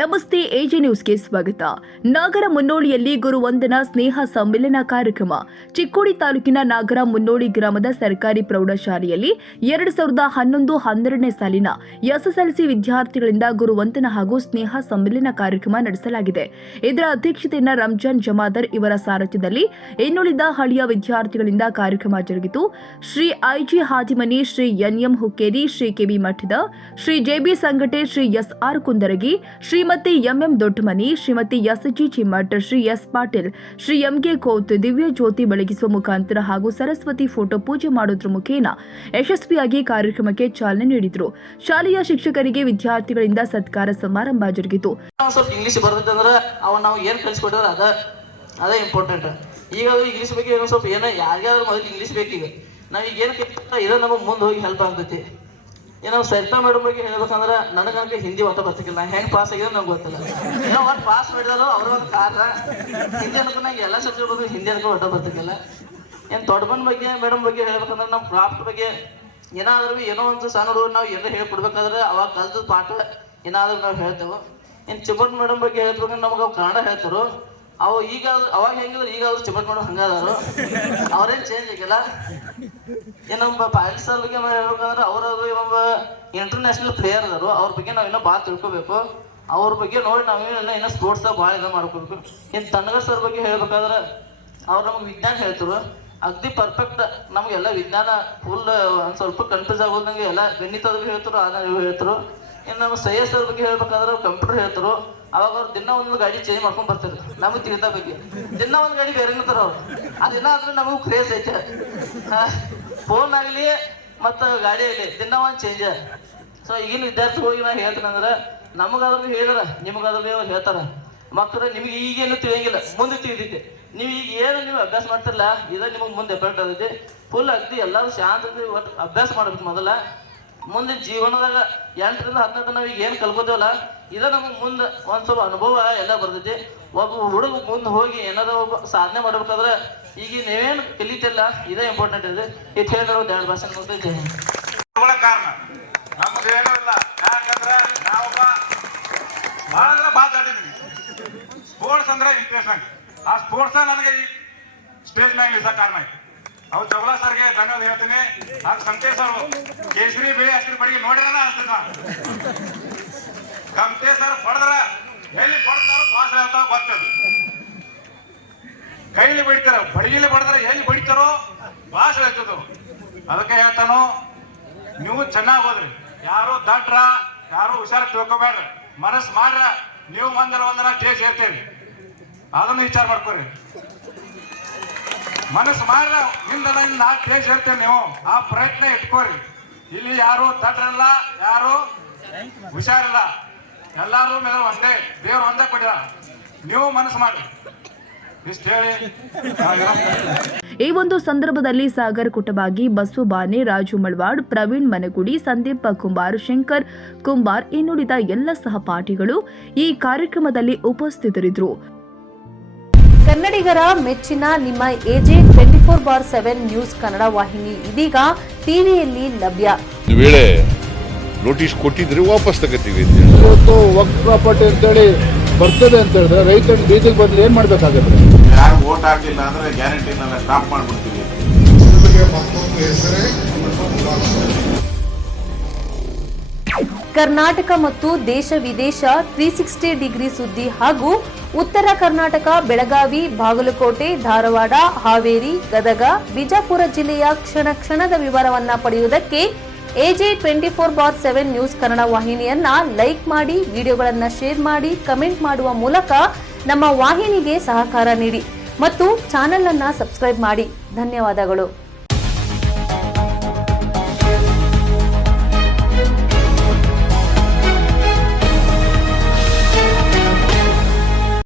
ನಮಸ್ತೆ ಎಜೆ ನ್ಯೂಸ್ಗೆ ಸ್ವಾಗತ. ನಾಗರ ಮುನ್ನೋಳಿಯಲ್ಲಿ ಗುರುವಂದನಾ ಸ್ನೇಹ ಸಮ್ಮೇಳನ ಕಾರ್ಯಕ್ರಮ. ಚಿಕ್ಕೋಡಿ ತಾಲೂಕಿನ ನಾಗರ ಮುನ್ನೋಳಿ ಗ್ರಾಮದ ಸರ್ಕಾರಿ ಪ್ರೌಢಶಾಲೆಯಲ್ಲಿ 2011-12ನೇ ಸಾಲಿನ ಎಸ್ಎಸ್ಎಲ್ಸಿ ವಿದ್ಯಾರ್ಥಿಗಳಿಂದ ಗುರುವಂದನಾ ಹಾಗೂ ಸ್ನೇಹ ಸಮ್ಮೇಳನ ಕಾರ್ಯಕ್ರಮ ನಡೆಸಲಾಗಿದೆ. ಇದರ ಅಧ್ಯಕ್ಷತೆಯನ್ನು ರಂಜಾನ್ ಜಮಾದರ್ ಇವರ ಸಾರಥ್ಯದಲ್ಲಿ ಇನ್ನುಳಿದ ಹಳ್ಳಿಯ ವಿದ್ಯಾರ್ಥಿಗಳಿಂದ ಕಾರ್ಯಕ್ರಮ ಜರುಗಿತು. Shri IG Hadimani, Shri NM Hukkeri, Shri KB Mathad, Shri JB Sangate, Shri SR Kundaragi, Shrimati MM Doddamani, Shrimati SG Chimmat, Shri S Patil, Shri ಎಂಗೆ ಕೋತ್ ದಿವ್ಯ ಜ್ಯೋತಿ ಬೆಳಗಿಸುವ ಮುಖಾಂತರ ಹಾಗೂ ಸರಸ್ವತಿ ಫೋಟೋ ಪೂಜೆ ಮಾಡುವುದರ ಮುಖೇನ ಯಶಸ್ವಿಯಾಗಿ ಕಾರ್ಯಕ್ರಮಕ್ಕೆ ಚಾಲನೆ ನೀಡಿದರು. ಶಾಲೆಯ ಶಿಕ್ಷಕರಿಗೆ ವಿದ್ಯಾರ್ಥಿಗಳಿಂದ ಸತ್ಕಾರ ಸಮಾರಂಭ ಜರುಗಿತು. ಇಂಗ್ಲಿಷ್ ಬರ್ತಂದ್ರೆ ಅವ ನಾವು ಏನ್ ಕಲಿಸ್ಕೊಟ್ಟಿದ್ರೆ ಅದೇ ಇಂಪಾರ್ಟೆಂಟ್. ಈಗ ಇಂಗ್ಲಿಷ್ ಬಗ್ಗೆ ಏನೋ ಸ್ವಲ್ಪ ಏನೋ ಯಾರ್ಯಾರು ಮೊದಲು ಇಂಗ್ಲಿಷ್ ಬೇಕೀಗ ನಾವ್ ಈಗ ಏನು ಕಲಿತ ಇದ ನಮಗೆ ಮುಂದೆ ಹೋಗಿ ಹೆಲ್ಪ್ ಆಗ್ತೈತಿ. ಏನೋ ಸರಿತಾ ಮೇಡಮ್ ಬಗ್ಗೆ ಹೇಳ್ಬೇಕಂದ್ರೆ ನನಗೆ ಹಿಂದಿ ಒತ್ತ ಬರ್ತಿಲ್ಲ. ಹೆಂಗ್ ಪಾಸ್ ಆಗಿದೆ ನಂಗೆ ಗೊತ್ತಿಲ್ಲ. ಏನೋ ಒಟ್ಟು ಪಾಸ್ ಮಾಡಿದಾರೋ ಅವ್ರ ಒಂದು ಕಾರಣ ಹಿಂದಿ ಅನ್ಕೊಂಡು ನಂಗೆ ಎಲ್ಲ ಸಬ್ಜೆಕ್ಟ್ ಬಗ್ಗೆ ಹಿಂದಿ ಅನ್ಕೊಂಡು ಒಟ್ಟ ಬರ್ತಿಲ್ಲ. ಏನು ದೊಡ್ಡಮನ್ ಬಗ್ಗೆ ಮೇಡಮ್ ಬಗ್ಗೆ ಹೇಳ್ಬೇಕಂದ್ರೆ ನಮ್ಮ ಕ್ರಾಫ್ಟ್ ಬಗ್ಗೆ ಏನಾದ್ರೂ ಏನೋ ಒಂದು ಸಣ್ಣ ಹುಡುಗರು ನಾವು ಏನೋ ಹೇಳ್ಕೊಡ್ಬೇಕಾದ್ರೆ ಅವಾಗ ಕಲ್ತದ ಪಾಠ ಏನಾದ್ರೂ ನಾವು ಹೇಳ್ತೇವೆ. ಇನ್ನು ಚಿಮ್ಮಟ್ ಮೇಡಮ್ ಬಗ್ಗೆ ಹೇಳ್ಬೇಕಂದ್ರೆ ನಮಗೆ ಅವು ಕನ್ನಡ ಹೇಳ್ತಾರೋ ಅವು ಈಗ ಅವಾಗ ಹೆಂಗಿದ್ರು ಈಗ ಅವ್ರು ಚಿಮ್ಮಟ್ ಮೇಡಮ್ ಹಂಗಾದ್ರು ಅವ್ರೇನು ಚೇಂಜ್ ಆಗಿಲ್ಲ. ಏನೊಬ್ಬ ಪಾಯಲ್ ಸರ್ ಬಗ್ಗೆ ಹೇಳ್ಬೇಕಂದ್ರೆ ಅವ್ರವ್ರು ಒಬ್ಬ ಇಂಟರ್ನ್ಯಾಷನಲ್ ಪ್ಲೇಯರ್ ಅದಾರು. ಅವ್ರ ಬಗ್ಗೆ ನಾವು ಇನ್ನೂ ಭಾಳ ತಿಳ್ಕೊಬೇಕು. ಅವ್ರ ಬಗ್ಗೆ ನೋಡಿ ನಾವು ಇನ್ನೂ ಸ್ಪೋರ್ಟ್ಸ್ದಾಗ ಭಾಳ ಇದು ಮಾಡ್ಕೋಬೇಕು. ಇನ್ನು ತನ್ಗರ್ ಸರ್ ಬಗ್ಗೆ ಹೇಳ್ಬೇಕಾದ್ರೆ ಅವ್ರು ನಮಗೆ ವಿಜ್ಞಾನ ಹೇಳ್ತರು ಅಗ್ದಿ ಪರ್ಫೆಕ್ಟ್. ನಮಗೆಲ್ಲ ವಿಜ್ಞಾನ ಫುಲ್ ಒಂದು ಸ್ವಲ್ಪ ಕನ್ಫ್ಯೂಸ್ ಆಗೋದಂಗೆ ಎಲ್ಲ ಗಣಿತದ್ರು ಹೇಳ್ತರು, ಅದನ್ನ ಹೇಳ್ತರು. ಇನ್ನು ನಮ್ಮ ಸೈಯದ್ ಸರ್ ಬಗ್ಗೆ ಹೇಳ್ಬೇಕಾದ್ರೆ ಕಂಪ್ಯೂಟರ್ ಹೇಳ್ತರು. ಅವಾಗ ಅವ್ರು ದಿನ ಒಂದು ಗಾಡಿ ಚೇಂಜ್ ಮಾಡ್ಕೊಂಡು ಬರ್ತಾರೆ. ನಮಗೆ ತಿಳಿದ ಬಗ್ಗೆ ದಿನ ಒಂದು ಗಾಡಿ ಬೇರೆ ಇರ್ತಾರ ಅವ್ರು. ಅದಿನ ಆದ್ರೂ ನಮಗೂ ಕ್ರೇಜ್ ಐತೆ. ಫೋನ್ ಆಗಲಿ ಮತ್ತು ಗಾಡಿ ಆಗಲಿ ದಿನ ಒಂದು ಚೇಂಜ್. ಸೊ ಈಗಿನ ವಿದ್ಯಾರ್ಥಿಗಳಿಗೆ ನಾ ಹೇಳ್ತೀನಂದ್ರೆ ನಮಗಾದ್ರೂ ಹೇಳಿದಾರ ನಿಮಗಾದ್ರೂ ಅವ್ರು ಹೇಳ್ತಾರ. ಮಕ್ಕಳು ನಿಮಗೆ ಈಗೇನು ತಿಳಿಯಂಗಿಲ್ಲ, ಮುಂದೆ ತಿಳಿದೈತಿ. ನೀವು ಈಗ ಏನು ನೀವು ಅಭ್ಯಾಸ ಮಾಡ್ತಿರಲ್ಲ ಇದೇ ನಿಮಗೆ ಮುಂದೆ ಎಫೆಕ್ಟ್ ಆಗೈತಿ. ಫುಲ್ ಅಗ್ದಿ ಎಲ್ಲರೂ ಶಾಂತ ಒಟ್ಟು ಅಭ್ಯಾಸ ಮಾಡ್ಬೇಕು. ಮೊದಲ ಮುಂದಿನ ಜೀವನದಾಗ 8ರಿಂದ 10 ನಾವು ಈಗ ಏನು ಕಲ್ಕೋತೇವಲ್ಲ ಇದ ನಮಗೆ ಮುಂದೆ ಒಂದು ಸ್ವಲ್ಪ ಅನುಭವ ಎಲ್ಲ ಬರ್ತೈತಿ. ಒಬ್ಬ ಹುಡುಗ ಮುಂದೆ ಹೋಗಿ ಏನಾದ್ರು ಒಬ್ಬ ಸಾಧನೆ ಮಾಡ್ಬೇಕಾದ್ರೆ ಈಗ ನೀವೇನು ಕಲಿತಿಲ್ಲ ಇದೇ ಇಂಪಾರ್ಟೆಂಟ್ ಇದೆ. ಇದು ಹೇಳಿದ್ರೆ ಒಂದು 2 ಭಾಷೆ ನೋಡ್ತೈತೆ ಕಾರಣ ನಮ್ಮದು ಏನೂ ಇಲ್ಲ. ಯಾಕಂದ್ರೆ ನಾವೊಬ್ಬ ಭಾಳ ಅಂದ್ರೆ ಭಾಳ ದಾಟಿದ್ವಿ. ಸ್ಪೋರ್ಟ್ಸ್ ಅಂದ್ರೆ ಇಂಟ್ರೆಸ್ಟ್ ನಂಗೆ. ಆ ಸ್ಪೋರ್ಟ್ಸ್ ನನಗೆ ಈ ಸ್ಟೇಜ್ ಮ್ಯಾಗ ನಿಲ್ಸಕ್ಕೆ ಕಾರಣ ಆಯ್ತು. ಅವ್ರು ಜವಲ ಸರ್ಗೆ ಧನ್ಯವಾದ ಹೇಳ್ತೀನಿ. ಅದು ಸಂತೇಶ್ ಅವರು ಕೇಸರಿ ಬೇಳೆ ಹಸಿರು ಬಡಿಗೆ ನೋಡಿರೋಣ ಅನ್ಸ್ತದೆ. ನಾನು ಕಮತೆ ಸರ್ ಹೊಡೆದ್ರ ಎಲ್ಲಿ ಹೊಡ್ತಾರೋ ಭಾಷ ಹೇಳ್ತಾರೋ ಗೊತ್ತದು. ಕೈಲಿ ಬಡಿತಾರ, ಬಡಿಗಿಲಿ ಬಡದ್ರ ಎಲ್ಲಿ ಬಡಿತಾರೋ ಭಾಷೆ ಹೇಳ್ತದ. ಅದಕ್ಕೆ ಹೇಳ್ತಾನು ನೀವು ಚೆನ್ನಾಗಿ ಹೋದ್ರಿ. ಯಾರು ದಡ್ರ ಯಾರು ಹುಷಾರು ತಿಳ್ಕೊಬೇಡ್ರಿ. ಮನಸ್ಸು ಮಾಡ್ರ ನೀವು ಒಂದರ ಟೇಸ್ಟ್ ಹೇಳ್ತೇರಿ. ಅದನ್ನು ವಿಚಾರ ಮಾಡ್ಕೊರಿ. ಮನಸ್ಸು ಮಾಡ್ರ ನಿಂದಲ್ಲ ನಾ ಟೇಸ್ಟ್ ಹೇಳ್ತೇವೆ. ನೀವು ಆ ಪ್ರಯತ್ನ ಇಟ್ಕೋರಿ. ಇಲ್ಲಿ ಯಾರು ದಡ್ರಲ್ಲ, ಯಾರು ಹುಷಾರಿಲ್ಲ, ಎಲ್ಲಾರು ಮೇಲೆ ಒಂದೇ ದೇವ್ರು ಒಂದೇ ಕೊಡ್ಯ. ನೀವು ಮನಸ್ಸು ಮಾಡಿ ಇಷ್ಟು ಹೇಳಿ. ಈ ಒಂದು ಸಂದರ್ಭದಲ್ಲಿ ಸಾಗರ್ ಕುಟಬಾಗಿ, ಬಸವ ಬಾನೆ, ರಾಜು ಮಳವಾಡ್, ಪ್ರವೀಣ್ ಮನಗುಡಿ, ಸಂದೀಪ್ ಕುಂಬಾರ್, ಶಂಕರ್ ಕುಂಬಾರ್ ಇನ್ನುಳಿದ ಎಲ್ಲ ಸಹಪಾಠಿಗಳು ಈ ಕಾರ್ಯಕ್ರಮದಲ್ಲಿ ಉಪಸ್ಥಿತರಿದ್ದರು. ಕನ್ನಡಿಗರ ಮೆಚ್ಚಿನ ನಿಮ್ಮ ಎಜೆ 24/7 ನ್ಯೂಸ್ ಕನ್ನಡ ವಾಹಿನಿ ಇದೀಗ ಟಿವಿಯಲ್ಲಿ ಲಭ್ಯ. ವೇಳೆ ನೋಟಿಸ್ ಕೊಟ್ಟಿದ್ರೆ ವಾಪಸ್ ತಗೋತೀವಿ. ಇವತ್ತು ವಕ್ಫ್ ಪ್ರಾಪರ್ಟಿ ಅಂತೇಳಿ ಬರ್ತದೆ ಅಂತ ಹೇಳಿದ್ರೆ ರೈತರ ಬೀದಿಗೆ ಬದಲು ಏನ್ ಮಾಡ್ಬೇಕಾಗತ್ತೆ? ಯಾರು ವೋಟ್ ಹಾಕಲಿಲ್ಲ ಅಂದ್ರೆ ಗ್ಯಾರಂಟಿನೆಲ್ಲ ಸ್ಟಾಪ್ ಮಾಡ್ಬಿಡ್ತೀವಿ. ಕರ್ನಾಟಕ ಮತ್ತು ದೇಶ ವಿದೇಶ 360 ಡಿಗ್ರಿ ಸುದ್ದಿ ಹಾಗೂ ಉತ್ತರ ಕರ್ನಾಟಕ, ಬೆಳಗಾವಿ, ಬಾಗಲಕೋಟೆ, ಧಾರವಾಡ, ಹಾವೇರಿ, ಗದಗ, ಬಿಜಾಪುರ ಜಿಲ್ಲೆಯ ಕ್ಷಣ ಕ್ಷಣದ ವಿವರವನ್ನ ಪಡೆಯುವುದಕ್ಕೆ ಎಜೆ 24/7 ನ್ಯೂಸ್ ಕನ್ನಡ ವಾಹಿನಿಯನ್ನ ಲೈಕ್ ಮಾಡಿ, ವಿಡಿಯೋಗಳನ್ನ ಶೇರ್ ಮಾಡಿ, ಕಮೆಂಟ್ ಮಾಡುವ ಮೂಲಕ ನಮ್ಮ ವಾಹಿನಿಗೆ ಸಹಕಾರ ನೀಡಿ ಮತ್ತು ಚಾನೆಲ್ ಅನ್ನ ಸಬ್ಸ್ಕ್ರೈಬ್ ಮಾಡಿ. ಧನ್ಯವಾದಗಳು.